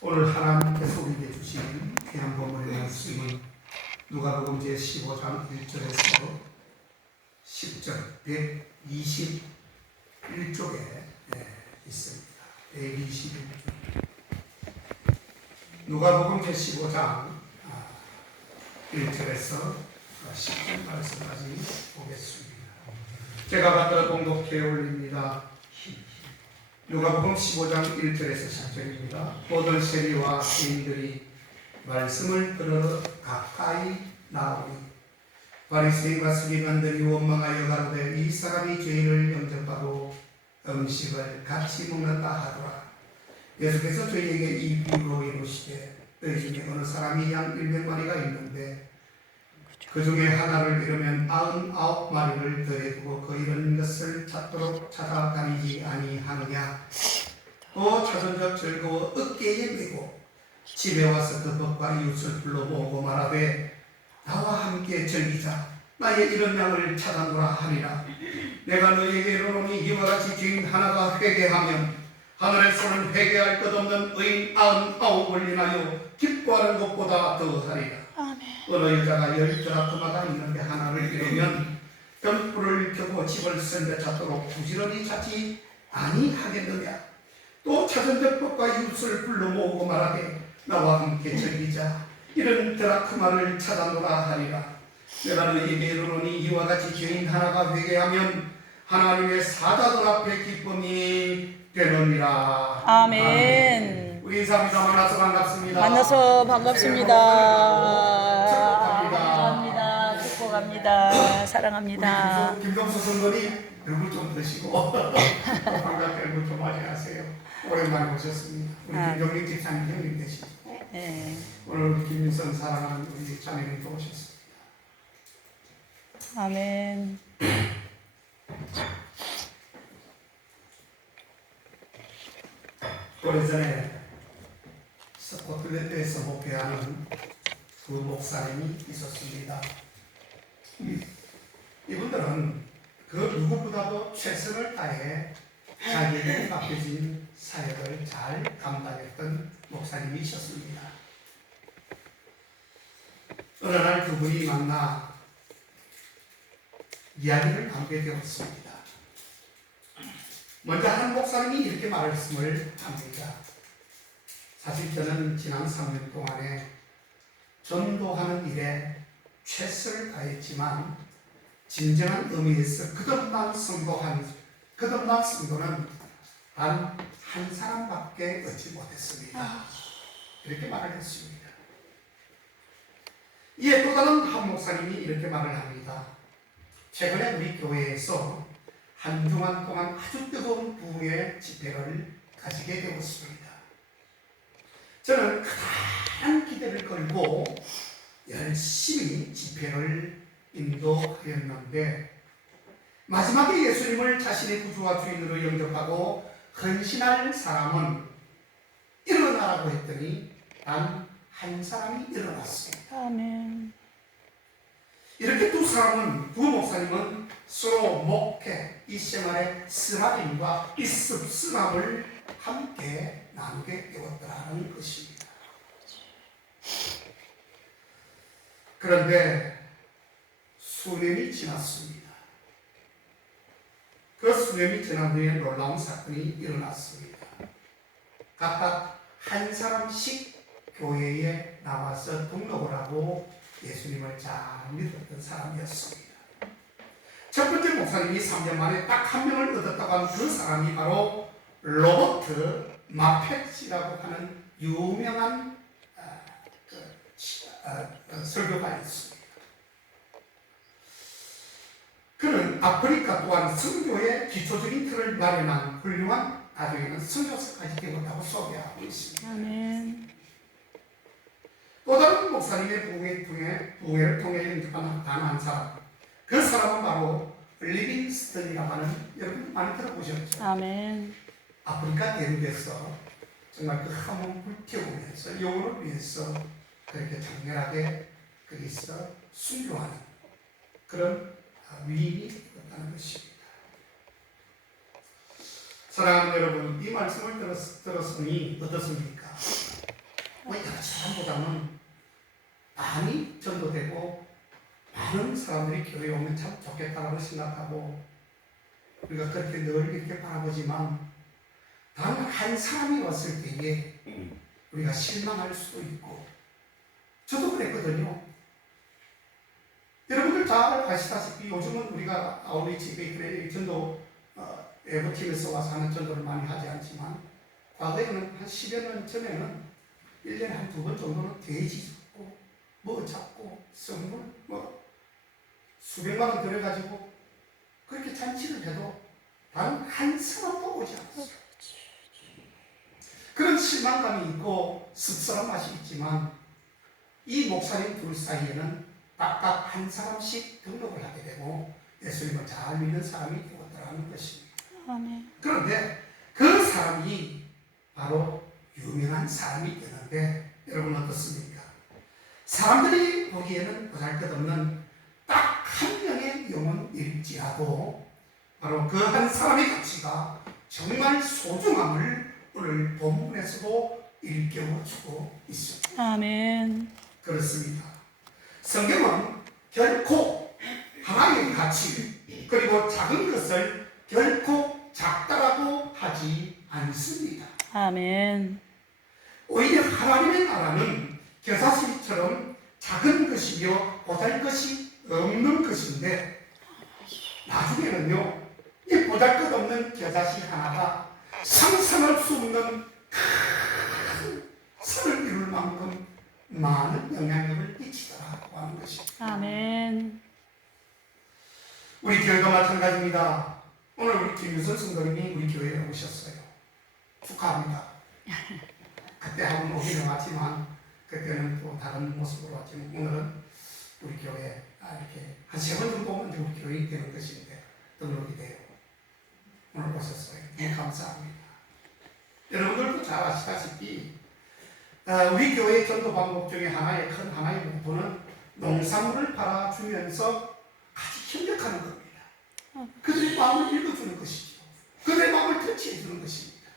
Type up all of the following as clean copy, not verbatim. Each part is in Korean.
오늘 하나님께서 우리에게 주신 귀한 본문의 말씀은 누가복음 제15장 1절에서 10절 121쪽에 있습니다. 121쪽. 누가복음 제15장 1절에서 10절 말씀까지 보겠습니다. 제가 받들어 공독해 올립니다. 누가복음 15장 1절에서 10절입니다. 모든 세리와 죄인들이 말씀을 들으러 가까이 나오니 바리새인과 서기관들이 원망하여 가로되 이 사람이 죄인을 영접하고 음식을 같이 먹는다 하더라. 예수께서 저희에게 이 비유로 이르시되 너희 중에 어느 사람이 양 100마리가 있는데 그 중에 하나를 잃으면 99마리를 들에 두고 그 잃은 것을 찾도록 찾아다니지 아니하느냐. 또 찾은적 즐거워 어깨에 메고 집에 와서 그 벗과 이웃을 불러 모으고 말하되 나와 함께 즐기자. 나의 잃은 양을 찾아노라 하니라. 내가 너희에게 이르노니 이와 같이 죄인 하나가 회개하면 하늘에서는 회개할 것 없는 의인 99을 인하여 기뻐하는 것보다 더하리라. 어느 여자가 10드라크마가 있는데 하나를 잃으면 등불을 켜고 집을 선데 찾도록 부지런히 찾지 아니하겠느냐. 또 찾은 적법과 이웃을 불러 모으고 말하되 나와 함께 즐기자. 이런 드라크마를 찾아노라 하리라. 내가 너희에게 이르노니 이와 같이 죄인 하나가 회개하면 하나님의 사자들 앞에 기쁨이 되느니라. 아멘. 우리 인사합니다. 만나서 반갑습니다. 만나서 반갑습니다. 감사합니다. 축복합니다. 사랑합니다. 우리 김동수 선생님 얼굴 좀 드시고 반갑게 얼굴 좀 맞이하세요. 오랜만에 오셨습니다. 우리 김정민 집사님 형님 되시죠. 네. 오늘 우리 김민선 사랑하는 우리 자매님도 오셨습니다. 아멘. 오래전에 스코틀랜드에서 목회하는 두 목사님이 있었습니다. 이분들은 그 누구보다도 최선을 다해 자기에게 맡겨진 사역을 잘 감당했던 목사님이셨습니다. 어느 날 두 분이 만나 이야기를 나누게 되었습니다. 먼저 한 목사님이 이렇게 말씀을 합니다. 사실 저는 지난 3년 동안에 전도하는 일에 최선을 다했지만 진정한 의미에서 거듭난 성도는 단 한 사람밖에 얻지 못했습니다. 이렇게 말을 했습니다. 이에 또 다른 한 목사님이 이렇게 말을 합니다. 최근에 우리 교회에서 한 주간 동안 아주 뜨거운 부흥의 집회를 가지게 되었습니다. 저는 큰 기대를 걸고 열심히 집회를 인도하였는데 마지막에 예수님을 자신의 구주와 주인으로 영접하고 헌신할 사람은 일어나라고 했더니 단 한 사람이 일어났습니다. 아멘. 이렇게 두 목사님은 서로 목회, 이 생활의 쓰라림과 이 씁쓸함을 함께 나누게 되었다는 것입니다. 그런데 수년이 지났습니다. 그 수년이 지난 후에 놀라운 사건이 일어났습니다. 각각 한 사람씩 교회에 나와서 등록을 하고 예수님을 잘 믿었던 사람이었습니다. 첫 번째 목사님이 3년 만에 딱 한 명을 얻었다고 하는 그 사람이 바로 로버트 마펫이라고 하는 유명한 설교가였습니다. 그는 아프리카 또한 선교의 기초적인 틀을 마련한 훌륭한 나중에는 선교사까지 되었다고 소개하고 있습니다. 아멘. 또 다른 목사님의 부흥회를 통해 영접한 단 한 사람, 그 사람은 바로 리빙스턴이라고 하는, 여러분 많이 들어보셨죠? 아멘. 아프리카 대륙에서 정말 그 한몸 불태우면서 영혼을 위해서 그렇게 장렬하게 거기서 순교하는 그런 위인이 있다는 것입니다. 사랑하는 여러분, 이 말씀을 들었으니 어떻습니까? 뭐 여러 사람보다는 많이 전도되고 많은 사람들이 교회에 오면 참 좋겠다라고 생각하고 우리가 그렇게 늘 이렇게 바라보지만 단 한 사람이 왔을 때에 우리가 실망할 수도 있고 저도 그랬거든요. 여러분들 잘 아시다시피 요즘은 우리가 아우리치 베이크레 전도 에버팀에서 와서 하는 전도를 많이 하지 않지만 과거에는 한 10여 년 전에는 1년에 한 2번 정도는 돼지 잡고 뭐 잡고 선물 뭐 수백만 원 들여가지고 그렇게 잔치를 해도 단 한 사람도 오지 않았어요. 그런 실망감이 있고 씁쓸한 맛이 있지만 이 목사님 둘 사이에는 각각 한 사람씩 등록을 하게 되고 예수님을 잘 믿는 사람이 되었더라는 것입니다. 아멘. 그런데 그 사람이 바로 유명한 사람이 되는데 여러분 어떻습니까? 사람들이 보기에는 보잘것없는 딱 한 명의 영혼일지라도 바로 그 한 사람의 가치가 정말 소중함을 오늘 본문에서도 일깨워주고 있습니다. 아멘. 그렇습니다. 성경은 결코 하나의 가치 그리고 작은 것을 결코 작다라고 하지 않습니다. 아멘. 오히려 하나님의 나라는 겨자씨처럼 작은 것이며 보잘것이 없는 것인데 나중에는요 이 보잘것없는 겨자씨 하나가 상상할 수 없는 큰 산을 이룰 만큼 많은 영향력을 끼치더라고 하는 것입니다. 아멘. 우리 교회도 마찬가지입니다. 오늘 우리 김유선 성도님이 우리 교회에 오셨어요. 축하합니다. 그때 하고는 오기는 왔지만 그때는 또 다른 모습으로 왔지만 오늘은 우리 교회에 이렇게 한 3번 정도 오면 우리 교회이 되는 것인데 등록이 돼요. 오늘 오셨어요. 네, 감사합니다. 여러분들도 잘 아시다시피 우리 교회의 전도 방법 중에 하나의 큰 하나의 목표는 농산물을 팔아주면서 같이 협력하는 겁니다. 그들의 마음을 읽어주는 것이죠. 그들의 마음을 터치해주는 것입니다.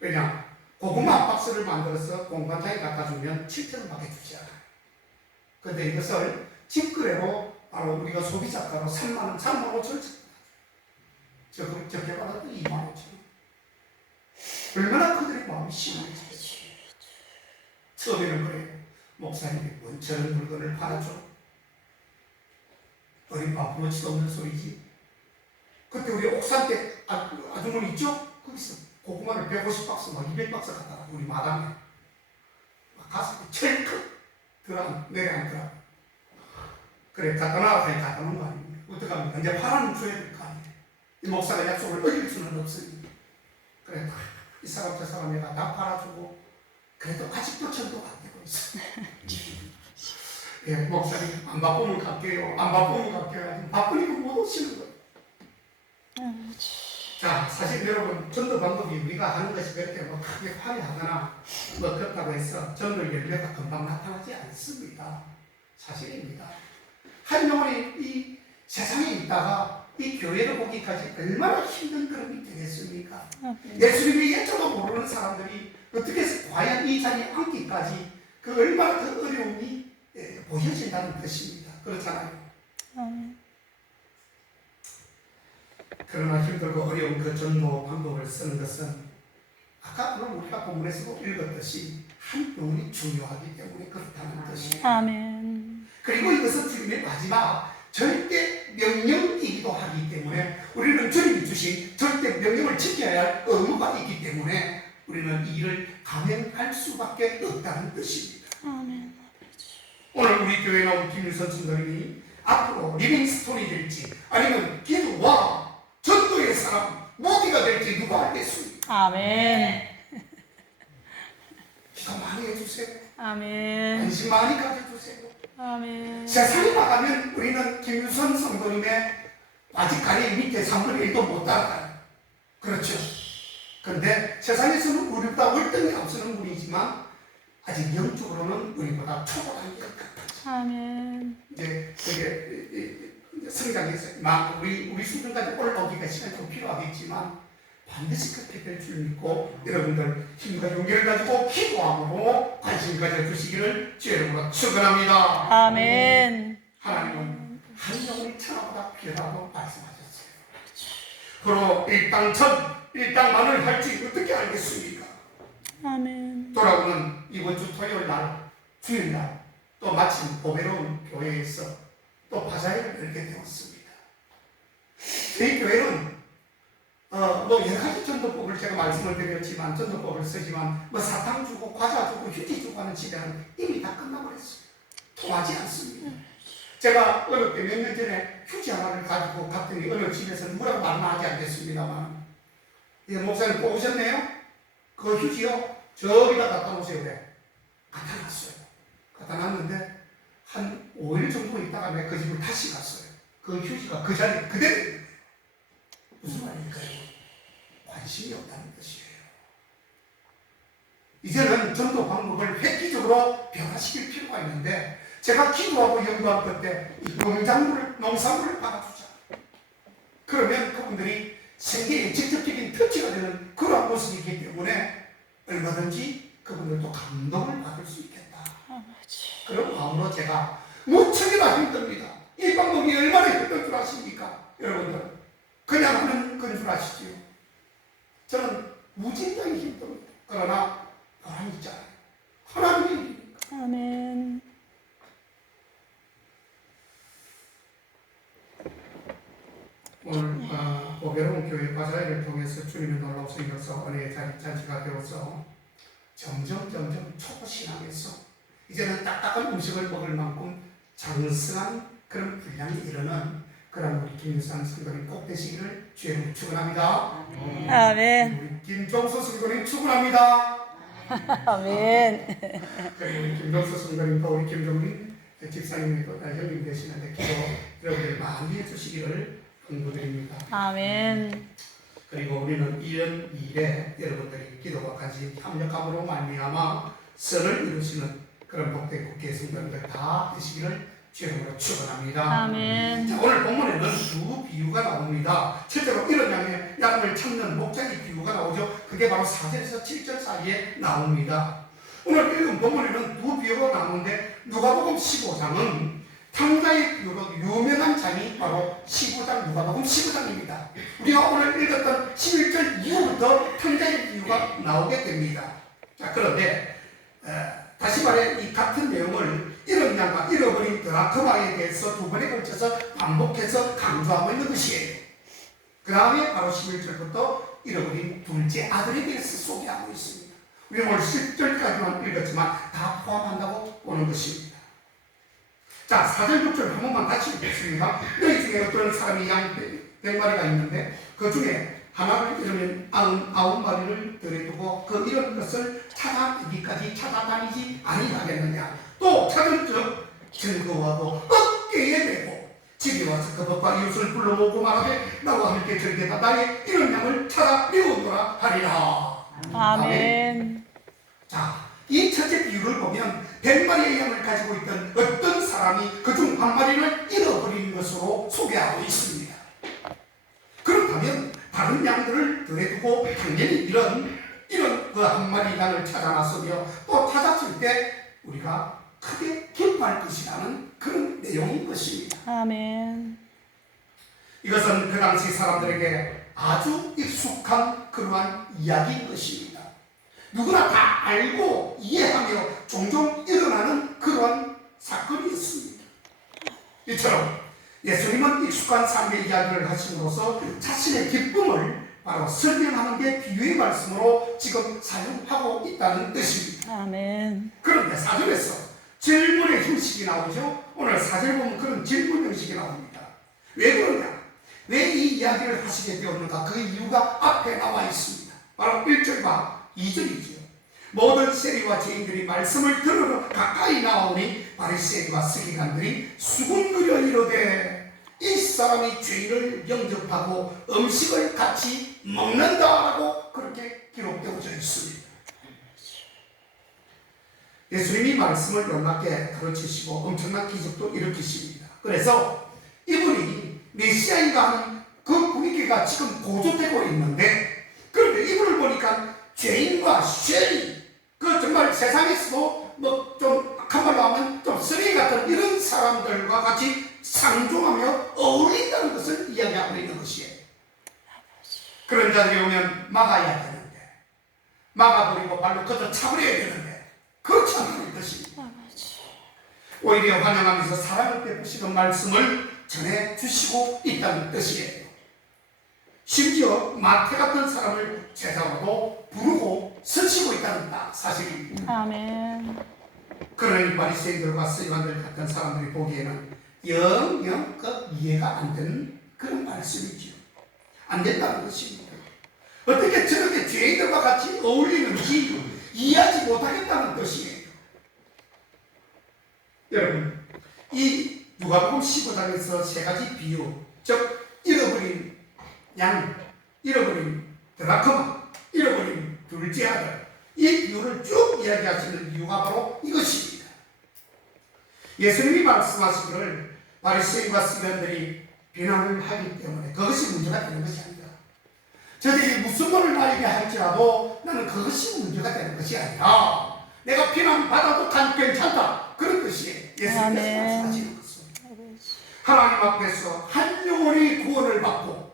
왜냐? 고구마 한 박스를 만들어서 공판장에 갖다 주면 7,000원밖에 주지 않아요. 그런데 이것을 직거래로 바로 우리가 소비자가로 3만 5천 적게 받았더니 2만 5천 원. 얼마나 그들의 마음이 심해지겠어요. 처음에는 그래요. 목사님이 뭔 저런 물건을 팔아줘. 어린 아무렇지도 없는 소리지. 그때 우리 옥산댁 아주머니 있죠? 거기서 고구마를 150박스, 막 200박스 갖다 놔. 우리 마당에. 막 가슴이 철컥 내려앉더라고. 그래, 갖다 놔야 갖다 놓은 거 아닙니까? 어떡합니까? 이제 팔아는 줘야 될 거 아니에요. 이 목사가 약속을 어길 수는 없으니. 그래, 이 사람 저 사람 내가 다 팔아주고, 그래도 아직도 전도가 안 되고 있어. 예, 목사님, 안 바쁘면 갈게요. 안 바쁘면 갈게요. 바쁘니까 못 오시는 거예요. 자, 사실 여러분, 전도 방법이 우리가 하는 것이 그렇게 뭐 크게 화려하거나 뭐 그렇다고 해서 전도 열매가 금방 나타나지 않습니다. 사실입니다. 한 영혼이 이 세상에 있다가 이 교회를 오기까지 얼마나 힘든 걸음이 되겠습니까? 예수님이 예초도 모르는 사람들이 어떻게 해서 과연 이 자리에 앉기까지 그 얼마나 그 어려움이 보여진다는 것입니다. 그렇잖아요. 그러나 힘들고 어려운 그 전도 방법을 쓰는 것은 아까 우리가 본문에서도 읽었듯이 한 영혼이 중요하기 때문에 그렇다는 것입니다. 아멘. 그리고 이것은 주님의 마지막 절대 명령이기도 하기 때문에 우리는 주님이 주신 절대 명령을 지켜야 할 의무가 있기 때문에 우리는 이 일을 감행할 수밖에 없다는 것입니다. 아멘. 오늘 우리 교회 나온 김유선 전도님이 앞으로 리빙스톤이 될지 아니면 기도와 전도의 사람 모디가 될지 누가 알겠습니까? 아멘. 기도 많이 해주세요. 아멘. 관심 많이 가져주세요. 아멘. 세상에 나가면 우리는 김유선 성도님의 바지가리 밑에 3분의 1도 못 따라가요. 그렇죠. 그런데 세상에서는 우리보다 월등히 앞서는 분이지만 아직 영적으로는 우리보다 초보단계에 가깝죠. 아멘. 이제 그게 성장해서 우리 수준까지 올라오기가 시간이 좀 필요하겠지만 반드시 그렇게 될 줄 믿고 여러분들 힘과 용기를 가지고 기도함으로 관심 가져주시기를 주님으로 축원합니다. 아멘. 하나님은 한 영혼이 천하보다 귀하다고 말씀하셨어요. 그로 일당만을 할지 어떻게 알겠습니까? 아멘. 돌아오는 이번 주 토요일 날 주일날 또 마침 보배로운 교회에서 또 바자회를 열게 되었습니다. 저희 교회는 뭐 여러 가지 전도법을 제가 말씀을 드렸지만 전도법을 쓰지만 뭐 사탕 주고 과자 주고 휴지 주고 하는 집에는 이미 다 끝나버렸어요. 통하지 않습니다. 제가 어느 때 몇 년 전에 휴지 하나를 가지고 갔더니 어느 집에서는 뭐라고 말은 하지 않겠습니다만 목사님 또 오셨네요? 그 휴지요? 저기다 갖다 놓으세요. 그래. 갖다 놨어요. 갖다 놨는데 한 5일 정도 있다가 내가 그 집을 다시 갔어요. 그 휴지가 그 자리에 그대로 있는데 무슨 말일까요? 관심이 없다는 것이에요. 이제는 전도 방법을 획기적으로 변화시킬 필요가 있는데 제가 기도하고 연구할 그때 이 농산물을 받아주자. 그러면 그분들이 생계의 직접적인 터치가 되는 그러한 모습이기 때문에 얼마든지 그분들도 감동을 받을 수 있겠다. 그런 마음으로 제가 무척이나 힘듭니다. 이 방법이 얼마나 힘든 줄 아십니까? 여러분들 그냥 하는 건 줄 아시지요? 저는 무진장이 힘듭니다. 그러나 보람 있잖아요. 하나님이 아멘. 오늘 보배로운 교회 바자회를 통해서 주님의 놀라우신 역사 은혜의 잔치가 되어서 점점 초보신앙에서 이제는 딱딱한 음식을 먹을 만큼 장성한 그런 분량이 이르는 그런 우리 김유산 성도님 꼭 되시기를 주의 축원합니다. 아멘. 우리 김종수 성도님 축원합니다. 아멘. 그리고 우리 김종수 성도님과 우리 김종민 집사님이 형님 되시는데 기도 여러분들 많이 해주시기를 공부드립니다. 아멘. 그리고 우리는 이런 일에 여러분들이 기도와 같이 협력함으로 말미암아 선을 이루시는 그런 복된 국회 성도님들 다 되시기를 주님으로 축원합니다. 아멘. 자, 오늘 본문에는 두 비유가 나옵니다. 실제로 이런 양의 양을 찾는 목자의 비유가 나오죠. 그게 바로 4절에서 7절 사이에 나옵니다. 오늘 읽은 본문에는 두 비유가 나오는데 누가복음 15장은 탕자의 비유로 유명한 장이 바로 15장 누가복음 15장입니다. 우리가 오늘 읽었던 11절 이후부터 탕자의 비유가 나오게 됩니다. 자, 그런데 다시 말해 이 같은 내용을 이런 양과 잃어버린 드라크마에 대해서 두 번에 걸쳐서 반복해서 강조하고 있는 것이에요. 그 다음에 바로 11절부터 잃어버린 둘째 아들에 대해서 소개하고 있습니다. 우리는 오늘 10절까지만 읽었지만 다 포함한다고 보는 것입니다. 자, 4절 6절 한 번만 같이 읽겠습니다. 너희 중에 어떤 사람이 양 100마리가 있는데 그 중에 하나를 잃으면 99마리를 들여두고 그 잃은 것을 찾아내기까지 찾아다니지 아니하겠느냐. 또 찾은 즉 즐거워하고 어깨에 메고 집에 와서 그것과 이웃을 불러 모으고 말하되 나와 함께 즐기다 나의 잃은 양을 찾아 이루노라 하리라. 아멘. 자, 이 첫째 비유를 보면 100마리의 양을 가지고 있던 어떤 사람이 그중 한 마리를 잃어버린 것으로 소개하고 있습니다. 그렇다면 다른 양들을 들여두고 당연히 이런 그 한 마리 양을 찾아 나서며 또 찾았을 때 우리가 크게 기뻐할 것이라는 그런 내용인 것입니다. 아멘. 이것은 그 당시 사람들에게 아주 익숙한 그러한 이야기인 것입니다. 누구나 다 알고 이해하며 종종 일어나는 그러한 사건이었습니다. 이처럼 예수님은 익숙한 삶의 이야기를 하심으로써 자신의 기쁨을 바로 설명하는 게 비유의 말씀으로 지금 사용하고 있다는 뜻입니다. 아멘. 그런데 4절에서 질문의 형식이 나오죠. 오늘 4절 보면 그런 질문 형식이 나옵니다. 왜 그러냐? 왜 이 이야기를 하시게 되었는가? 그 이유가 앞에 나와 있습니다. 바로 1절과 2절이죠. 모든 세리와 죄인들이 말씀을 들으러 가까이 나오니 바리새인과 서기관들이 수군거려 이르되 이 사람이 죄인을 영접하고 음식을 같이 먹는다라고 그렇게 기록되어져 있습니다. 예수님이 말씀을 놀랍게 가르치시고 엄청난 기적도 일으키십니다. 그래서 이분이 메시아인가 하는 그 분위기가 지금 고조되고 있는데 그런데 이분을 보니까 죄인과 쉐리, 그 정말 세상에서도 뭐 좀 악한 말로 하면 좀 쓰레기 같은 이런 사람들과 같이 상종하며 어울린다는 것을 이야기하고 있는 것이에요. 그런 자들이 오면 막아야 되는데, 막아버리고 발로 걷어 차버려야 되는데, 그렇지 않은 것입니다. 오히려 환영하면서 사랑을 베푸시는 말씀을 전해주시고 있다는 뜻이에요. 심지어 마태 같은 사람을 제자로 부르고 쓰시고 있다는 사실입니다. 아멘. 그러니 바리새인들과 서기관들 같은 사람들이 보기에는 영영 이해가 안 되는 그런 말씀이죠. 안 된다는 것입니다. 어떻게 저렇게 죄인들과 같이 어울리는지 이해하지 못하겠다는 뜻이에요. 여러분, 이 누가복음 15장에서 세 가지 비유, 즉 잃어버린 양, 잃어버린 드라크마, 잃어버린 둘째 아들, 이 비유를 쭉 이야기하시는 이유가 바로 이것입니다. 예수님이 말씀하시기를 바리새인과 서기관들이 비난을 하기 때문에 그것이 문제가 되는 것이 아니다. 저들이 무슨 말을 나에게 할지라도 나는 그것이 문제가 되는 것이 아니라 내가 비난받아도 괜찮다. 그런 뜻이에요. 예수님께서 말씀하시는 것은. 하나님 앞에서 한 영혼이 구원을 받고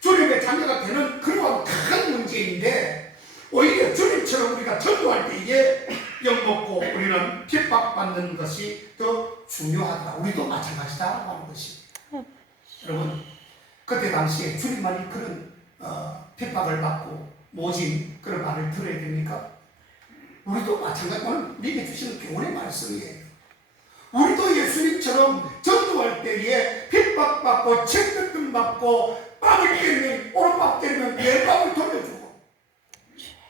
주님의 자녀가 되는 그러한 큰 문제인데 오히려 주님처럼 우리가 전도할 때에 욕먹고 우리는 핍박받는 것이 더 중요하다. 우리도 마찬가지다라고 하는 것입니다. 여러분, 그때 당시에 주님만이 그런 핍박을 받고 모진 그런 말을 들어야 됩니까? 우리도 마찬가지로 믿어주시는 교훈의 말씀이에요. 우리도 예수님처럼 전도할 때에 핍박받고 책임을 받고 뺨을 때리면 오른밥 때리면 왼밥을 돌려주고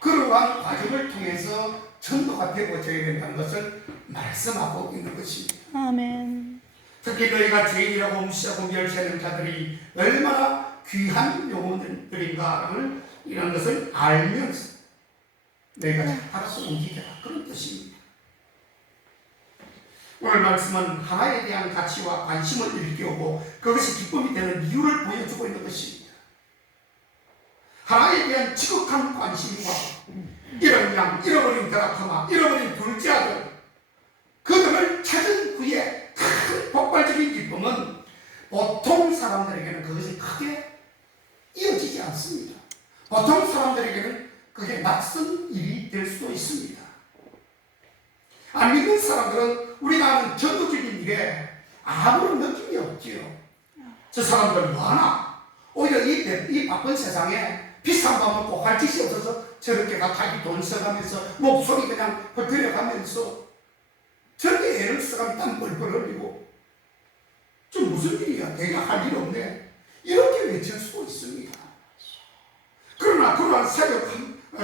그러한 과정을 통해서 전도가 되어져야 된다는 것을 말씀하고 있는 것입니다. 아멘. 특히 너희가 죄인이라고 무시하고 멸시하는 자들이 얼마나 귀한 영혼들인가를 이런 것을 알면서 너희가 알아서 움직여라. 그런 뜻입니다. 오늘 말씀은 하나에 대한 가치와 관심을 일깨우고 그것이 기쁨이 되는 이유를 보여주고 있는 것입니다. 하나에 대한 지극한 관심과 이런 양, 잃어버린 드라크마, 잃어버린 둘째 아들, 그들을 찾은 그의 큰 폭발적인 기쁨은 보통 사람들에게는 그것이 크게 이어지지 않습니다. 보통 사람들에게는 그게 낯선 일이 될 수도 있습니다. 안 믿는 사람들은 우리가 하는 전도적인 일에 아무런 느낌이 없지요. 저 사람들 뭐하나? 오히려 이 바쁜 세상에 비싼 밥 먹고 할 짓이 없어서 저렇게 자기 돈 써가면서 목소리 그냥 버텨가면서 저렇게 애를 써가면 땀 뻘뻘 흘리고 좀 무슨 일이야? 내가 할 일 없네. 이렇게 외칠 수도 있습니다. 그러나 그러한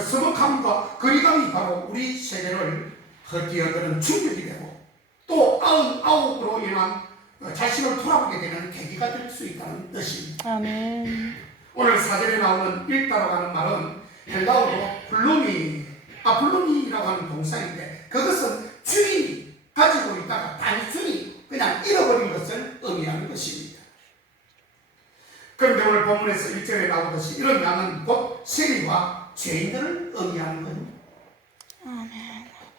서먹함과 거리감이 바로 우리 세계를 헛디어드는 충격이 되고 또 99으로 인한 자신을 돌아보게 되는 계기가 될 수 있다는 뜻입니다. 아멘. 오늘 사전에 나오는 읽다라고 하는 말은 헬라어로 블루미라고 하는 동사인데 그것은 주인이 가지고 있다가 단순히 그냥 잃어버린 것을 의미하는 것입니다. 그런데 오늘 본문에서 1절에 나오듯이 이런 양은 곧 세리와 죄인들을 의미하는 것입니다.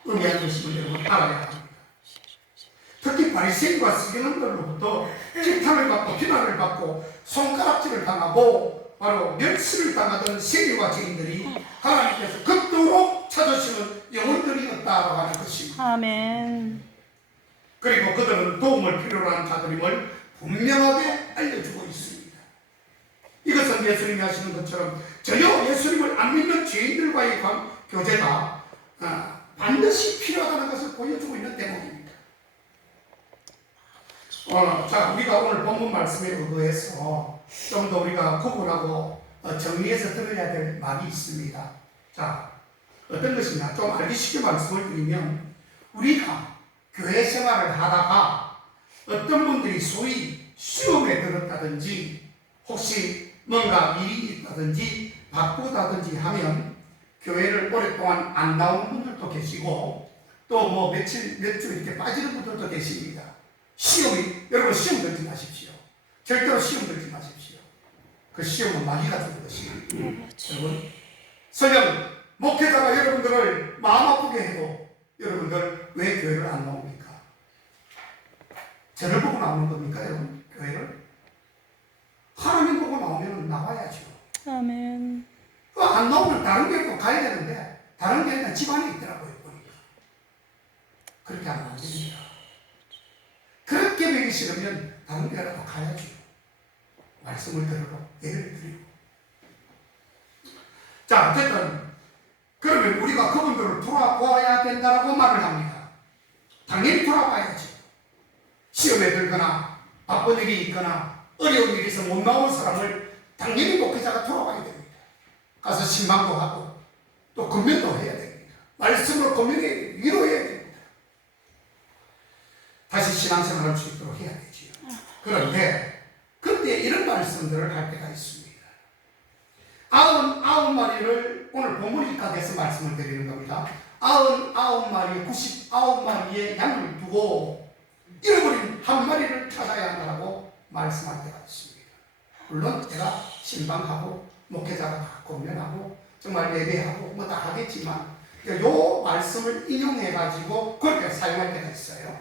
의미하는 것임을 여러분 알아야 합니다. 특히 바리새인과 서기관들로부터 질타를 받고 비난을 받고 손가락질을 당하고 바로 멸시를 당하던 세리와 죄인들이 하나님께서 극도로 찾으시는 영혼들이었다라고 하는 것입니다. 아멘. 그리고 그들은 도움을 필요로 하는 자들임을 분명하게 알려주고 있습니다. 이것은 예수님이 하시는 것처럼 전혀 예수님을 안 믿는 죄인들과의 교제가 반드시 필요하다는 것을 보여주고 있는 대목입니다. 자, 우리가 오늘 본문 말씀에 의거해서 좀 더 우리가 구분하고 정리해서 들어야 될 말이 있습니다. 자, 어떤 것이냐? 좀 알기 쉽게 말씀을 드리면 우리가 교회 생활을 하다가 어떤 분들이 소위 시험에 들었다든지 혹시 뭔가 일이 있다든지 바쁘다든지 하면 교회를 오랫동안 안 나오는 분들도 계시고 또 뭐 몇 주 이렇게 빠지는 분들도 계십니다. 여러분 시험 들지 마십시오. 절대로 시험 들지 마십시오. 그 시험은 마귀가 주는 것입니다. 여러분 설령 목회자가 여러분들을 마음 아프게 해도 여러분들 왜 교회를 안 나옵니까? 저를 보고 나오는 겁니까, 여러분? 교회를? 하나님 보고 나오면 나와야죠. 아멘. 안 나오면 다른 교회도 가야 되는데 다른 교회는 집안에 있더라고요, 보니까. 그렇게 하면 안 됩니다. 그렇게 되기 싫으면 다른 교회라도 가야죠. 말씀을 들으러 예배를 드리고. 자, 어쨌든 그러면 우리가 그분들을 돌아보아야 된다고 말을 합니다. 당연히 돌아봐야지. 시험에 들거나 바쁜 일이 있거나 어려운 일이 있어 못 나온 사람을 당연히 목회자가 돌아봐야 됩니다. 가서 신방도 하고 또 권면도 해야 됩니다. 말씀으로 권면해 위로해야 됩니다. 다시 신앙생활을 할 수 있도록 해야 되지요. 그런데 그때 이런 말씀들을 할 때가 있습니다. 99마리를 오늘 본문이 가돼서 말씀을 드리는 겁니다. 99마리, 99마리의 양을 두고 잃어버린 한 마리를 찾아야 한다고 말씀할 때가 있습니다. 물론 제가 신방하고 목회자가 다 권면하고 정말 예배하고 뭐 다 하겠지만 요 말씀을 인용해가지고 그렇게 사용할 때가 있어요.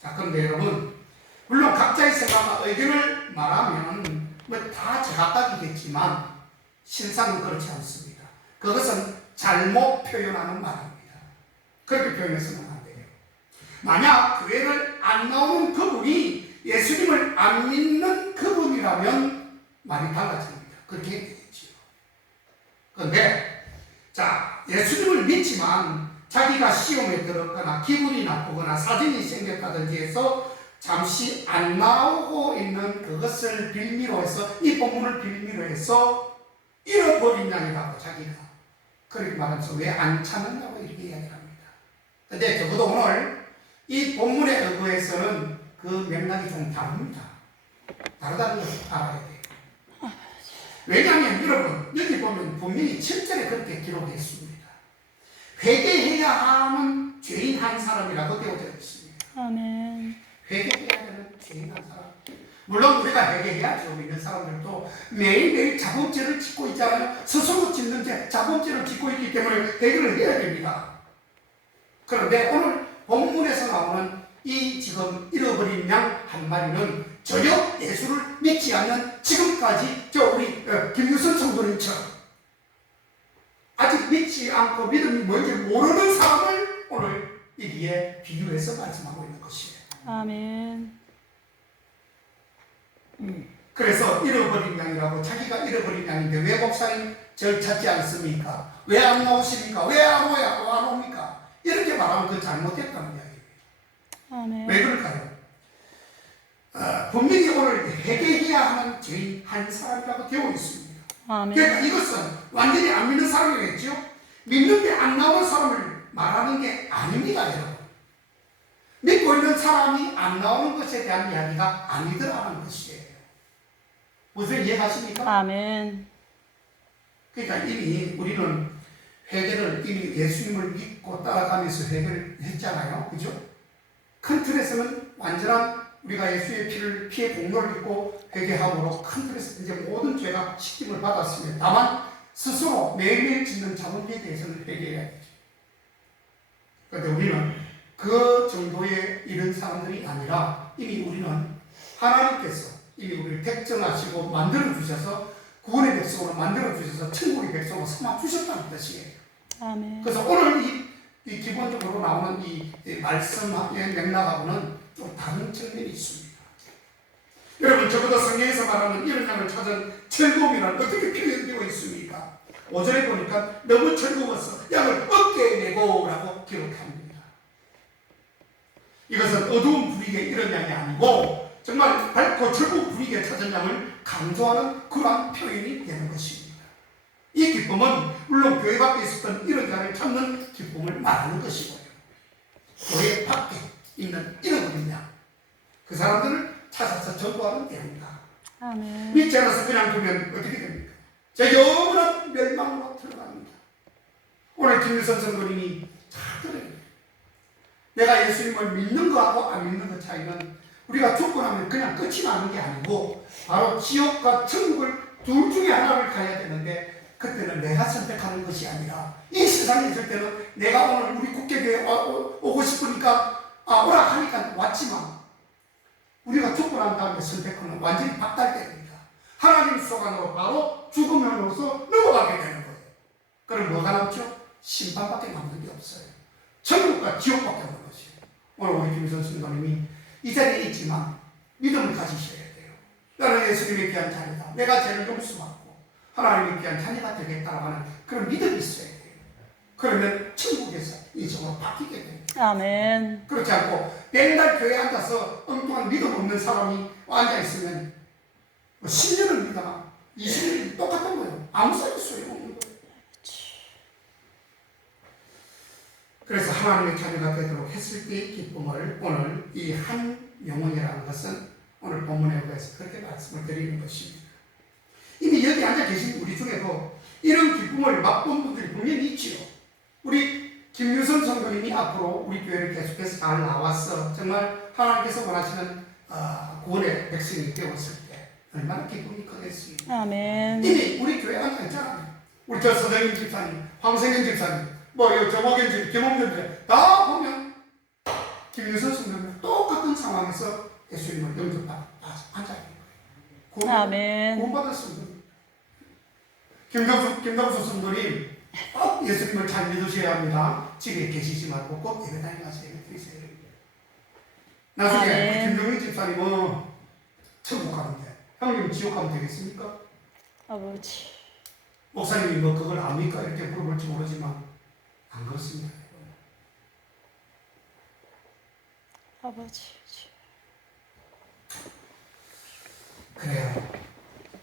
자, 그런데 여러분, 물론 각자의 생각과 의견을 말하면 뭐 다 제각각이겠지만 신상은 그렇지 않습니다. 그것은 잘못 표현하는 말입니다. 그렇게 표현해서는 안 돼요. 만약 교회를 안 나오는 그분이 예수님을 안 믿는 그분이라면 말이 달라집니다. 그렇게 되겠지요. 그런데 자, 예수님을 믿지만 자기가 시험에 들었거나 기분이 나쁘거나 사진이 생겼다든지 해서 잠시 안 나오고 있는 그것을 빌미로 해서 이 본문을 빌미로 해서 잃어버린 양이라고 자기가 그렇게 말하면서 왜 안 찾는다고 이렇게 이야기합니다. 근데 적어도 오늘 이 본문에 의거해서는 그 맥락이 좀 다릅니다. 다르다는 것을 알아야 돼요. 왜냐하면 여러분 여기 보면 분명히 7절에 그렇게 기록했습니다. 회개해야 하는 죄인 한 사람이라고 되어져 있습니다. 아멘. 회개해야 되는 죄인 한 사람. 물론 우리가 회개해야죠. 믿는 사람들도 매일매일 자범죄를 짓고 있잖아요. 스스로 짓는 죄, 자범죄를 짓고 있기 때문에 회개를 해야 됩니다. 그런데 오늘 본문에서 나오는 이 지금 잃어버린 양 한 마리는 전혀 예수를 믿지 않는 지금까지 우리 김유선 성도님처럼 아직 믿지 않고 믿음이 뭔지 모르는 사람을 오늘 여기에 비유해서 말씀하고 있는 것이에요. 아멘. 그래서 잃어버린 양이라고 자기가 잃어버린 양인데 왜 목사님 절 찾지 않습니까? 왜 안 나오십니까? 왜 안 옵니까? 이렇게 말하면 그 잘못됐다는 이야기입니다. 아멘. 왜 그럴까요? 분명히 오늘 회개해야 하는 죄인 한 사람이라고 되어 있습니다. 아멘. 그러니까 이것은 완전히 안 믿는 사람이겠죠? 믿는데 안 나오는 사람을 말하는 게 아닙니다, 여러분. 믿고 있는 사람이 안 나오는 것에 대한 이야기가 아니더라는 것이에요. 무슨 이해하십니까? 아멘. 그러니까 이미 우리는 회개를 이미 예수님을 믿고 따라가면서 회개를 했잖아요. 그죠? 큰 틀에서는 완전한 우리가 예수의 피해 공로를 입고 회개함으로 큰 틀에서 이제 모든 죄가 씻김을 받았습니다. 다만 스스로 매일매일 짓는 자본주의에 대해서는 회개해야 되죠. 그런데 우리는 그 정도의 이런 사람들이 아니라 이미 우리는 하나님께서 이미 우리를 택정하시고 만들어주셔서 구원의 백성으로 만들어주셔서 천국의 백성으로 삼아주셨다는 뜻이에요. 아멘. 그래서 오늘 이 기본적으로 나오는 이 말씀의 맥락하고는 좀 다른 측면이 있습니다. 여러분, 적어도 성경에서 말하는 이런 양을 찾은 즐거움이란 어떻게 표현되어 있습니까? 5절에 보니까 너무 즐거워서 양을 어깨에 메고 라고 기록합니다. 이것은 어두운 분위기의 이런 양이 아니고 정말 밝고 즐거운 분위기에 찾은 양을 강조하는 그러한 표현이 되는 것입니다. 이 기쁨은 물론 교회 밖에 있었던 이런 양을 찾는 기쁨을 말하는 것이고요. 교회 밖에 있는 잃어버린 양, 그 사람들을 찾아서 전도하는 양이다. 아멘. 믿지 않아서 그냥 두면 어떻게 됩니까? 저 영원한 멸망으로 들어갑니다. 오늘 김유선 성도님이 잘 들어요. 내가 예수님을 믿는 거하고 안 믿는 거 차이는 우리가 죽고 나면 그냥 끝이 나는 게 아니고 바로 지옥과 천국을 둘 중에 하나를 가야 되는데 그때는 내가 선택하는 것이 아니라 이 세상에 있을 때는 내가 오늘 우리 국회에 오고 싶으니까 오라 하니까 왔지만 우리가 죽고 난 다음에 선택하는 완전히 박탈됩니다. 하나님 속 안으로 바로 죽음으로써 넘어가게 되는 거예요. 그럼 뭐가 남죠? 심판밖에 남는 게 없어요. 천국과 지옥밖에 없는 것이에요. 오늘 우리 김선 순도님이 이 자리에 있지만 믿음을 가지셔야 돼요. 나는 예수님의 귀한 자녀다. 내가 죄를 용서받고 하나님의 귀한 자녀가 되겠다라고 하는 그런 믿음이 있어야 돼요. 그러면 천국에서 이성으로 바뀌게 됩니다. 아멘. 그렇지 않고 맨날 교회에 앉아서 엉뚱한 믿음 없는 사람이 앉아있으면 10년을 믿거나 20년이 똑같은 거예요. 아무 소용없는 거예요. 그래서 하나님의 자녀가 되도록 했을 때의 기쁨을 오늘 이 한 영혼이라는 것은 오늘 본문에 의해서 그렇게 말씀을 드리는 것입니다. 이미 여기 앉아 계신 우리 중에도 이런 기쁨을 맛본 분들이 분명히 있지요. 우리 김유선 성도님이 앞으로 우리 교회를 계속해서 잘 나와서 정말 하나님께서 원하시는 구원의 백성이 되었을 때 얼마나 기쁨이 크겠습니까? 아멘. 이미 우리 교회 앉아 있잖아요. 우리 저 서정인 집사님, 황성현 집사님, 정옥현 집사님, 김홍전 집사님 다 보면 김유선 성도님 똑같은 상황에서 예수님을 영접받아 앉아 있는 거예요. 아멘. 구원받을 성도님. 김덕수 성도님 꼭 예수님을 잘 믿으셔야 합니다. 집에 계시지 말고 꼭 예배당에 가서 예배 드리세요. 나중에 김종인 집사님은 천국 가는데 형님 지옥 가면 되겠습니까? 아버지. 목사님이 뭐 그걸 압니까? 이렇게 물어볼지 모르지만 안 그렇습니다. 아버지. 그래요.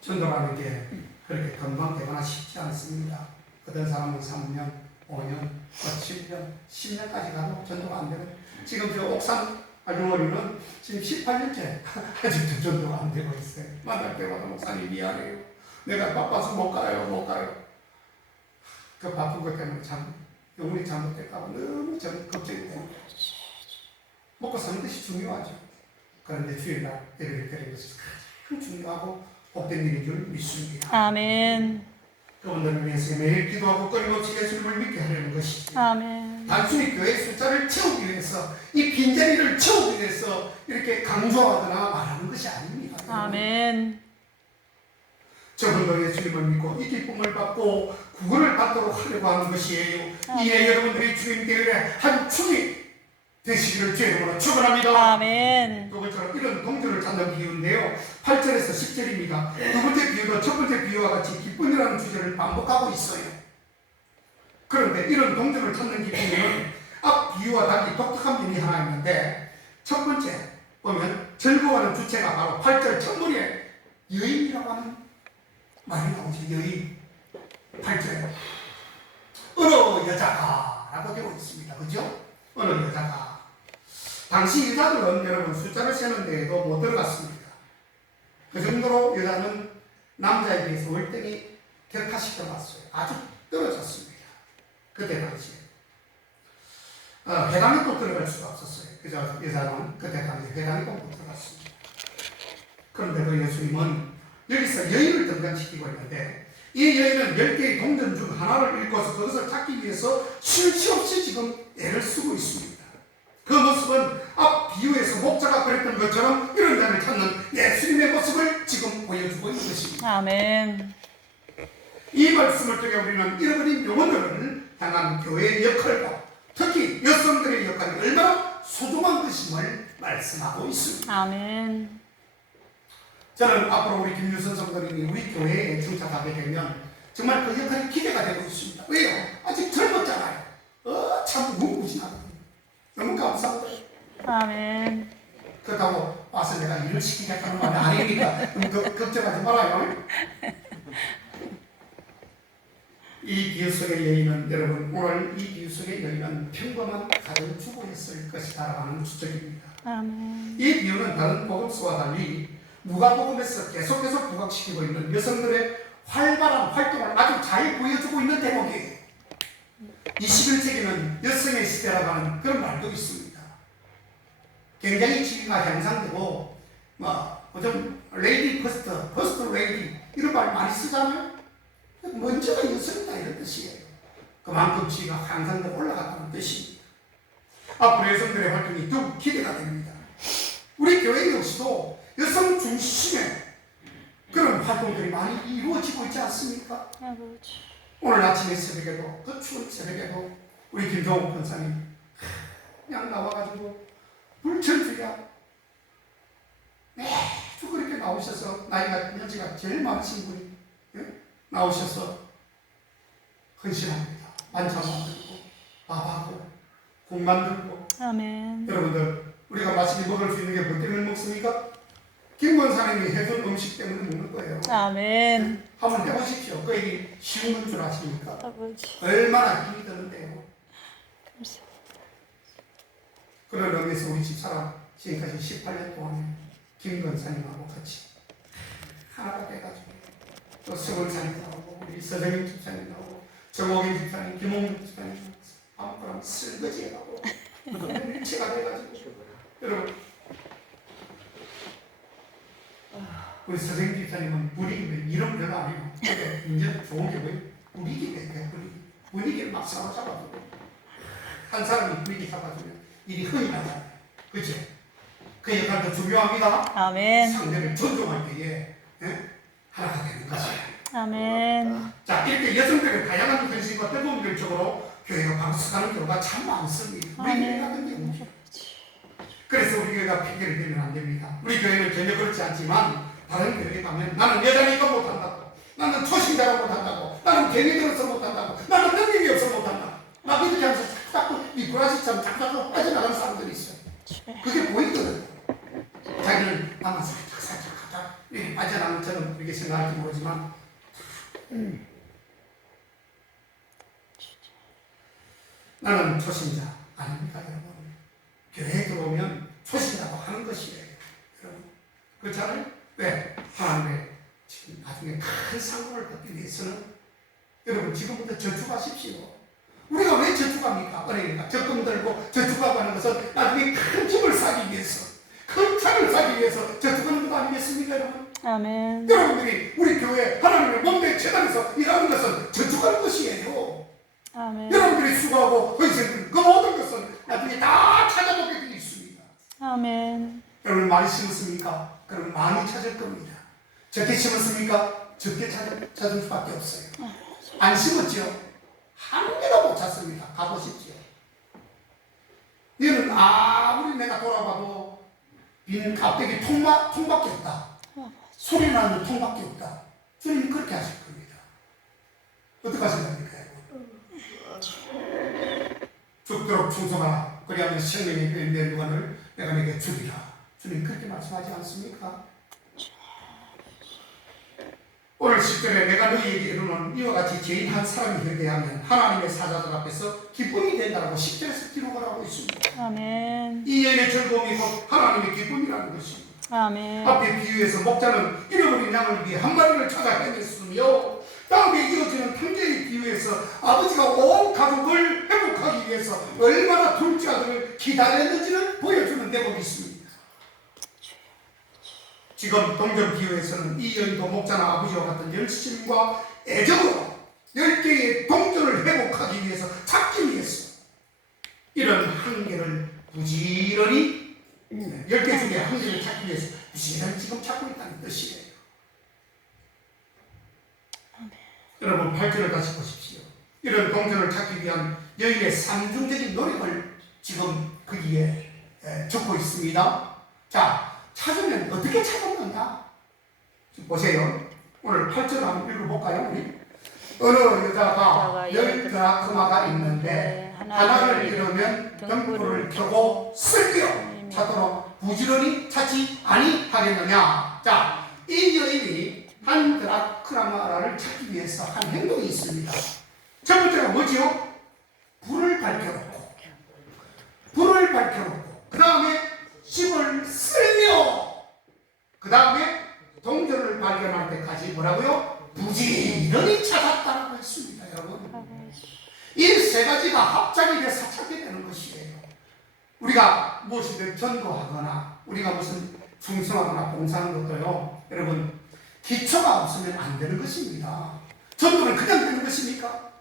전도라는 게 그렇게 금방 되거나 쉽지 않습니다. 어떤 사람은 3년, 5년, 7년, 10년까지 가도 전도가 안 되고 지금 저 옥산 아주머니는 지금 18년째 아직도 전도가 안 되고 있어요. 만날 때마다 목사님 미안해요. 내가 바빠서 못 가요. 그 바쁜 것 때문에 참 영혼이 잘못될까 봐 너무 걱정이 됩니다. 먹고 사는 것이 중요하죠. 그런데 주일날 예배를 드리는 것이 가장 중요하고 복된 일인 줄 믿습니다. 아멘. 그분들을 위해서 매일 기도하고 끊임없이 예수님을 믿게 하려는 것이죠. 아멘. 단순히 교회 숫자를 채우기 위해서 이 빈자리를 채우기 위해서 이렇게 강조하거나 말하는 것이 아닙니다. 아멘. 저분도 예수님을 믿고 이 기쁨을 받고 구원을 받도록 하려고 하는 것이에요. 이에 여러분들이 주님 교회의 한 축이 되시기를 주의 이름으로 축원합니다. 아멘. 그것처럼 이런 동전을 찾는 비유인데요. 8절에서 10절입니다. 두 번째 비유도 첫 번째 비유와 같이 기쁨이라는 주제를 반복하고 있어요. 그런데 이런 동전을 찾는 기쁨은 앞 비유와 달리 독특한 면이 하나 있는데 첫 번째 보면 즐거워하는 주체가 바로 8절 첫머리에 여인이라고 하는 말이 나오죠. 여인. 8절에 어느 여자가 라고 되어 있습니다. 그죠? 어느 여자가. 당시 여자들은 여러분 숫자를 세는 데에도 못 들어갔습니다. 그 정도로 여자는 남자에 비해서 월등히 격하시켜봤어요. 아주 떨어졌습니다. 그때 당시에. 회당에 또 들어갈 수가 없었어요. 그저 여자는 그때 당시에 회당에 또 못 들어갔습니다. 그런데도 예수님은 여기서 여인을 등장시키고 있는데 이 여인은 10개의 동전 중 하나를 읽고서 그것을 찾기 위해서 쉴 새 없이 지금 애를 쓰고 있습니다. 그 모습은 앞 비유에서 목자가 그랬던 것처럼 이런 자를 찾는 예수님의 모습을 지금 보여주고 있는 것입니다. 아멘. 이 말씀을 통해 우리는 잃어버린 영혼들을 향한 교회의 역할과 특히 여성들의 역할이 얼마나 소중한 것임을 말씀하고 있습니다. 아멘. 저는 앞으로 우리 김유선 성도님이 우리 교회에 정착하게 되면 정말 그 역할이 기대가 되고 있습니다. 왜요? 아직 젊었잖아요. 참 무궁무진하거든요. 너무 감사합니다. 아멘. 그렇다고 와서 내가 일을 시키겠다는 말이 아니니까 걱정하지 말아요. 이 비유 속의 여인은 여러분 오늘 이 비유 속의 여인은 평범한 가정 주부였을 것이다 라는 추측입니다. 아멘. 이 비유는 다른 복음서와 달리 누가복음에서 계속해서 부각시키고 있는 여성들의 활발한 활동을 아주 잘 보여주고 있는 대목이에요. 21세기는 여성의 시대라고 하는 그런 말도 있습니다. 굉장히 지위가 향상되고 좀 레이디 퍼스트 레이디 이런 말 많이 쓰잖아요. 먼저가 여성이다 이런 뜻이에요. 그만큼 지위가 항상 더 올라갔다는 뜻입니다. 앞으로 여성들의 활동이 더욱 기대가 됩니다. 우리 교회 역시도 여성 중심의 그런 활동들이 많이 이루어지고 있지 않습니까? 아버지. 오늘 아침에 새벽에도, 그 추운 새벽에도 우리 김종욱 권사님 그냥 나와가지고 불천주야 매주 그렇게 나오셔서 나이가 연세가 제일 많으신 분이 나오셔서 헌신합니다. 반찬 만들고 밥하고 국 만들고. 아멘. 여러분들 우리가 맛있게 먹을 수 있는 게 뭐 때문에 먹습니까? 김 권사님이 해준 음식 때문에 먹는 거예요. 아멘. 한번 해보십시오. 그 얘기 쉬운 건 줄 아십니까? 아버지. 얼마나 힘이 드는데요. 감사합니다. 그런 의미에서 우리 집사람 지금까지 18년 동안 김 권사님하고 같이 하나가 돼가지고 또 서울사님 나오고 우리 서정인 집사님 나오고 정옥인 집사님, 김홍준 집사님 아무거나 설거지 해가고 일체가 돼가지고 여러분 우리 서정인 집사님은 분위기 이름 별로 안 해요. 근데 이제 좋은 게 뭐예요? 분위기 분위기를 막 사로잡아주고 한 사람이 분위기 잡아주면 일이 흔히 나잖아요. 그렇죠? 그 역할도 중요합니다. 아멘. 상대를 존중할 때에 하나가 되는 것이에요. 아멘. 자, 이렇게 여성들의 다양한 헌신과 뜨거움들 쪽으로 교회가 방수하는 경우가 참 많습니다. 우리 교회 같은 경우죠. 그래서 우리 교회가 핑계를 대면 안 됩니다. 우리 교회는 전혀 그렇지 않지만 다른 교회에 가면 나는 여자니까 못한다고, 나는 초신자가 못한다고, 나는 병이 들어서 못한다고, 나는 능력이 없어 못한다. 막 이렇게 하면서 자꾸 미꾸라지처럼 자꾸 빠져나가는 사람들이 있어요. 그게 보이거든요. 자기는 나만 살짝 하다 이렇게 빠져나가는 저는 그렇게 생각할지 모르지만 나는 초신자 아닙니까 여러분? 교회에 들어오면 초신자고 하는 것이에요. 여러분 그렇잖아요? 왜? 하나님의 지금 나중에 큰 상급을 받기 위해서는 여러분 지금부터 저축하십시오. 우리가 왜 저축합니까? 은행이니까 적금 들고 저축하고 하는 것은 나중에 큰 집을 사기 위해서, 큰 차를 사기 위해서 저축하는 것 아니겠습니까 여러분? 아멘. 여러분들이 우리 교회 하나님의 몸대 재단에서 일하는 것은 저축하는 것이에요. 아멘. 여러분들이 수고하고 헌신하는 그 모든 것은 나중에 다 찾아보게 되어 있습니다. 아멘. 여러분 많이 심었습니까? 그럼 많이 찾을 겁니다. 적게 심었습니까? 적게 찾을 수밖에 없어요. 안 심었죠? 한 개도 못 찾습니다. 가보십시오. 얘는 아무리 내가 돌아봐도 빈 값대기 통밖에 없다. 소리 나는 통밖에 없다. 주님이 그렇게 하실 겁니다. 어떻게 하신답니까? 죽도록 충성하라. 그리하면 생명의 내 누가를 내가 내게 주리라. 주님 그렇게 말씀하지 않습니까? 오늘 10절에 내가 너희에게 이르는 이와 같이 죄인 한 사람이 회개하면 하나님의 사자들 앞에서 기쁨이 된다고 10절에서 기록을 하고 있습니다. 아멘. 이 여인의 즐거움이 곧 하나님의 기쁨이라는 것입니다. 아멘. 앞에 비유에서 목자는 잃어버린 양을 위해 한 마리를 찾아 헤맸으며 다음에 이어지는 탕제의 비유에서 아버지가 온 가족을 회복하기 위해서 얼마나 둘째 아들을 기다렸는지를 보여주는 대목이 있습니다. 지금 동전 비유에서는 이 여인도 목자나 아버지와 같은 열심과 애정으로 10개의 동전을 회복하기 위해서 찾기 위해서 이런 한 개를 부지런히 10개 중에 한 개를 찾기 위해서 부지런히 지금 찾고 있다는 뜻이에요. 여러분 8절을 다시 보십시오. 이런 동전을 찾기 위한 여인의 산중적인 노력을 지금 거기에 적고 있습니다. 자, 찾으면 어떻게 찾았느냐? 보세요. 오늘 8절 한번 읽어볼까요? 우리? 어느 여자가 10드라크마가 있는데 하나를 잃으면 등불을 켜고 슬겨 찾도록 부지런히 찾지 아니하겠느냐? 자, 이 여인이 한 드라크마를 찾기 위해서 한 행동이 있습니다. 첫 번째가 뭐지요? 불을 밝혀놓고 그 다음에 집을 쓸며 그 다음에 동전을 발견할 때까지 뭐라고요? 부지런히 찾았다고 했습니다. 여러분 이 세 가지가 합작이 돼서 찾게 되는 것이에요. 우리가 무엇이든 전도하거나 우리가 무슨 충성하거나 봉사하는 것도요 여러분 기초가 없으면 안 되는 것입니다. 전도는 그냥 되는 것입니까?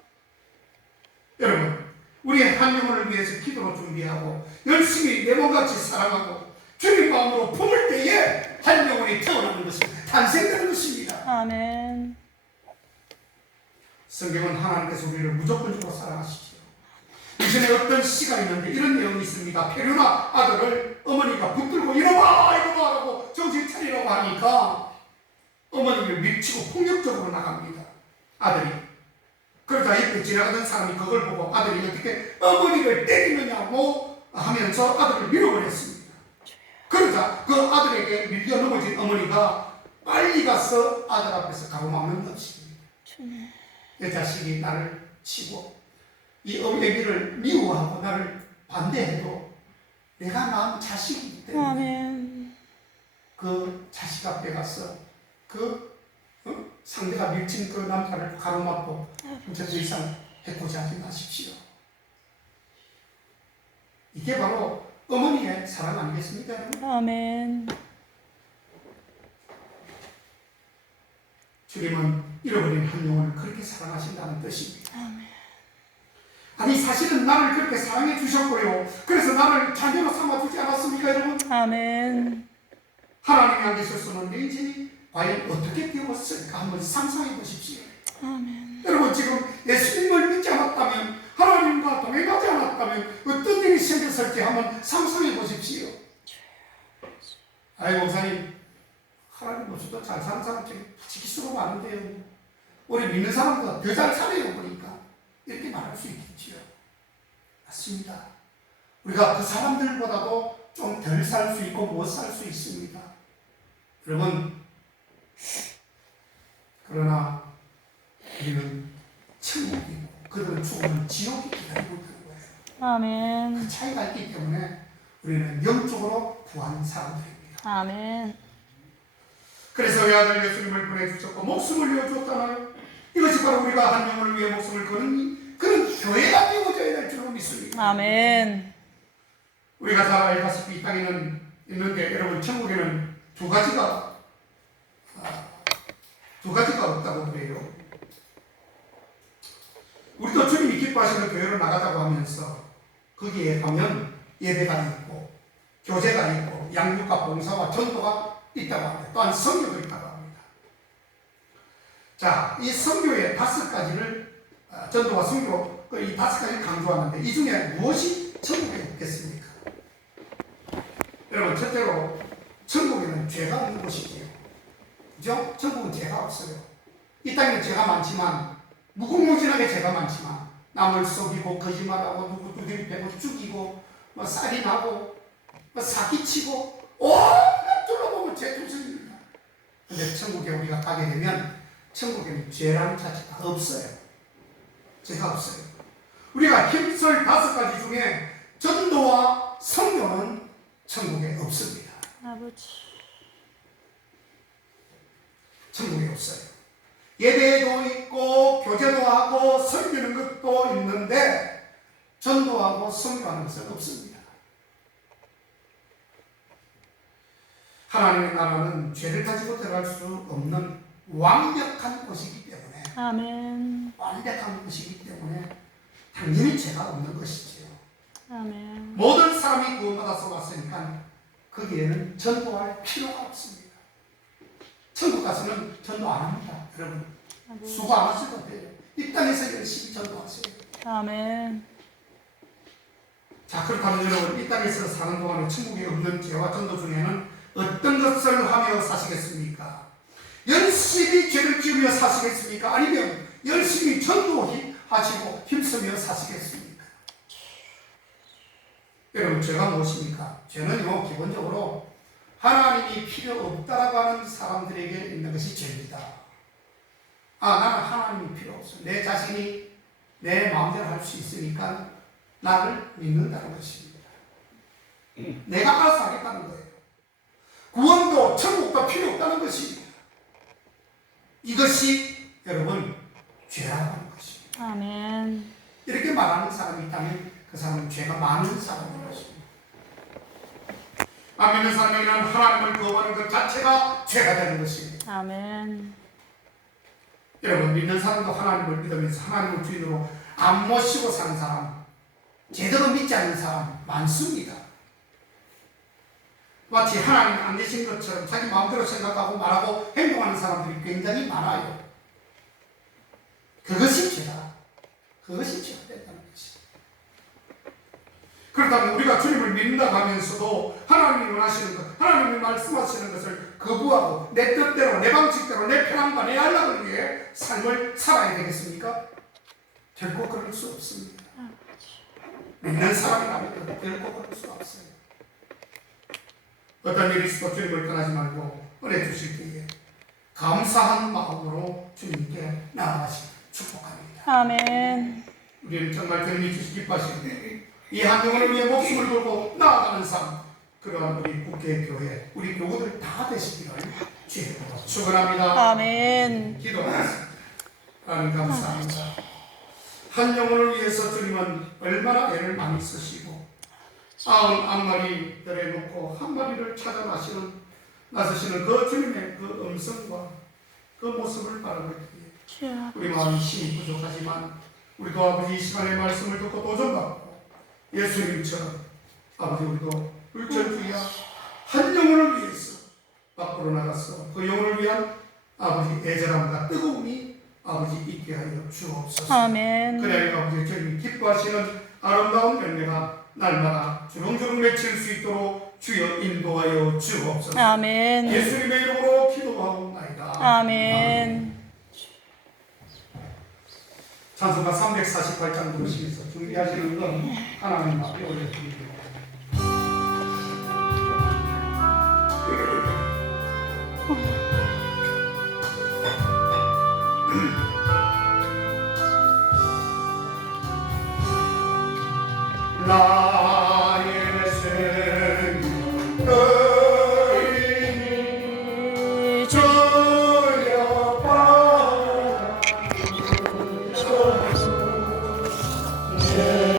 여러분, 우리의 한 영혼을 위해서 기도로 준비하고 열심히 내 몸같이 사랑하고 주님 마음으로 품을 때에 한 영혼이 태어나는 것입니다. 탄생되는 것입니다. 아멘. 성경은 하나님께서 우리를 무조건적으로 사랑하시지요. 이전에 어떤 시가 있는데 이런 내용이 있습니다. 페류나 아들을 어머니가 붙들고 이놈아 라고 정신 차리라고 하니까 어머니를 밀치고 폭력적으로 나갑니다. 아들이. 그러자 옆에 지나가던 사람이 그걸 보고 아들이 어떻게 어머니를 때리느냐고 하면서 아들을 밀어버렸습니다. 그러자 그 아들에게 밀려 넘어진 어머니가 빨리 가서 아들 앞에서 가로막는 것입니다. 내 자식이 나를 치고 이 애기를 미워하고 나를 반대해도 내가 낳은 자식이기 때문에 아멘. 그 자식 앞에 가서 그 상대가 밀친 그 남자를 가로막고 이제 더 이상 해코지 하지 마십시오. 이게 바로 어머니의 사랑 아니겠습니까? 아멘. 주님은 잃어버린 한 영혼을 그렇게 사랑하신다는 뜻입니다. 아니 사실은 나를 그렇게 사랑해 주셨고요. 그래서 나를 자녀로 삼아주지 않았습니까 여러분? 아멘. 하나님이 안 계셨으면 내 인생이 과연 어떻게 되었을까 한번 상상해 보십시오. 아멘. 여러분 지금 예수님을 믿지 않았다면 하나님과 동행하지 않았다면 어떤 일이 생겼을지 한번 상상해 보십시오. 아이 목사님 하나님 없어도 잘 사는 사람들이 지키수가 많은데요. 우리 믿는 사람보다 더 잘 살아요 보니까 이렇게 말할 수 있겠지요. 맞습니다. 우리가 그 사람들보다도 좀 덜 살 수 있고 못 살 수 있습니다. 여러분 그러나 우리는 천국이고 그들은 죽으면 지옥이 기다리고 있는 거예요. 아멘. 그 차이가 있기 때문에 우리는 영적으로 구한 사람들입니다. 아멘. 그래서 외아들 예수님을 보내주셨고 목숨을 내어주었잖아요. 이것이 바로 우리가 한 영혼을 위해 목숨을 거는 그런 교회가 되어져야 될 줄로 믿습니다. 아멘. 우리가 잘 알다시피 이 땅에는 있는데 여러분 천국에는 두 가지가 없다고 그래요. 우리도 주님이 기뻐하시는 교회로 나가자고 하면서 거기에 가면 예배가 있고 교제가 있고 양육과 봉사와 전도가 있다고 합니다. 또한 선교도 있다고 합니다. 자, 이 선교의 5가지를 전도와 선교 이 5가지를 강조하는데 이 중에 무엇이 천국에 없겠습니까? 여러분 첫째로 천국에는 죄가 없는 곳이지요. 그죠? 천국은 죄가 없어요. 이 땅에는 죄가 많지만 무궁무진하게 죄가 많지만 남을 속이고 거짓말하고 누구 두드리 패고 죽이고 살인하고 사기치고 온갖 둘러보면 죄 중심입니다. 근데 천국에 우리가 가게 되면 천국에는 죄라는 자체가 없어요. 죄가 없어요. 우리가 힘쓸 5가지 중에 전도와 선교는 천국에 없습니다. 아버지. 천국에 없어요. 예배도 있고 교제도 하고 섬기는 것도 있는데 전도하고 선교하는 것은 없습니다. 하나님의 나라는 죄를 가지고 들어갈 수 없는 완벽한 곳이기 때문에 아멘. 완벽한 곳이기 때문에 당연히 죄가 없는 것이지요. 아멘. 모든 사람이 구원받아서 왔으니까 거기에는 전도할 필요가 없습니다. 천국 가서는 전도 안 합니다. 여러분 수고 안 하셔도 돼요. 이 땅에서 열심히 전도하세요. 아멘. 자 그렇다면 여러분 이 땅에서 사는 동안에 천국에 없는 죄와 전도 중에는 어떤 것을 하며 사시겠습니까? 열심히 죄를 지으며 사시겠습니까? 아니면 열심히 전도하시고 힘쓰며 사시겠습니까? 여러분 죄가 무엇입니까? 죄는요 기본적으로 하나님이 필요 없다라고 하는 사람들에게 있는 것이 죄입니다. 나는 하나님이 필요 없어. 내 자신이 내 마음대로 할 수 있으니까 나를 믿는다는 것입니다. 내가 알아서 하겠다는 거예요. 구원도 천국도 필요 없다는 것입니다. 이것이 여러분 죄라고 하는 것입니다. 아멘. 이렇게 말하는 사람이 있다면 그 사람은 죄가 많은 사람인 것입니다. 안 믿는 사람에게는 하나님을 거부하는 것 자체가 죄가 되는 것입니다. 아멘. 여러분, 믿는 사람도 하나님을 믿으면서 하나님을 주인으로 안 모시고 사는 사람, 제대로 믿지 않는 사람 많습니다. 마치 하나님 안 계신 것처럼 자기 마음대로 생각하고 말하고 행동하는 사람들이 굉장히 많아요. 그것이 죄다. 그것이 죄가 된다는 것이. 그렇다면 우리가 주님을 믿는다고 하면서도 하나님이 원하시는 것, 하나님이 말씀하시는 것을 거부하고 내 뜻대로, 내 방식대로, 내 편한가, 내 하려는 게 삶을 살아야 되겠습니까? 결코 그럴 수 없습니다. 믿는 사람이라면 결코 그럴 수 없어요. 어떤 일이 있어도 주님을 떠나지 말고 은혜 주실 때에 감사한 마음으로 주님께 나아가시기 축복합니다. 아멘. 우리는 정말 주님이 주시기 기뻐하시는데 이 한 영혼을 위해 목숨을 걸고 나아가는 삶, 그러한 우리 국회교회, 우리 교우들 다 되시기를 주님으로 축원합니다. 아멘. 기도하겠습니다. 하나님 감사합니다. 한 영혼을 위해서 주님은 얼마나 애를 많이 쓰시고 99마리들에 놓고 한 마리를 찾아 나서시는 그 주님의 그 음성과 그 모습을 바라볼 때에 우리 마음이 힘이 부족하지만 우리도 아버지 이 시간의 말씀을 듣고 도전받고 예수님처럼 아버지 우리도 울천주야 한 영혼을 위해서 밖으로 나가서 그 영혼을 위한 아버지 애절함과 뜨거움이 아버지 있게 하여 주옵소서. 아멘. 그래 아버지 주님이 기뻐하시는 아름다운 열매가 날마다 주렁주렁 맺힐 수 있도록 주여 인도하여 주옵소서. 아멘. 예수님의 이름으로 기도하옵나이다. 아멘. 찬송가 348장 도시에서 준비하시는 건 하나님 앞에 올려드립니다.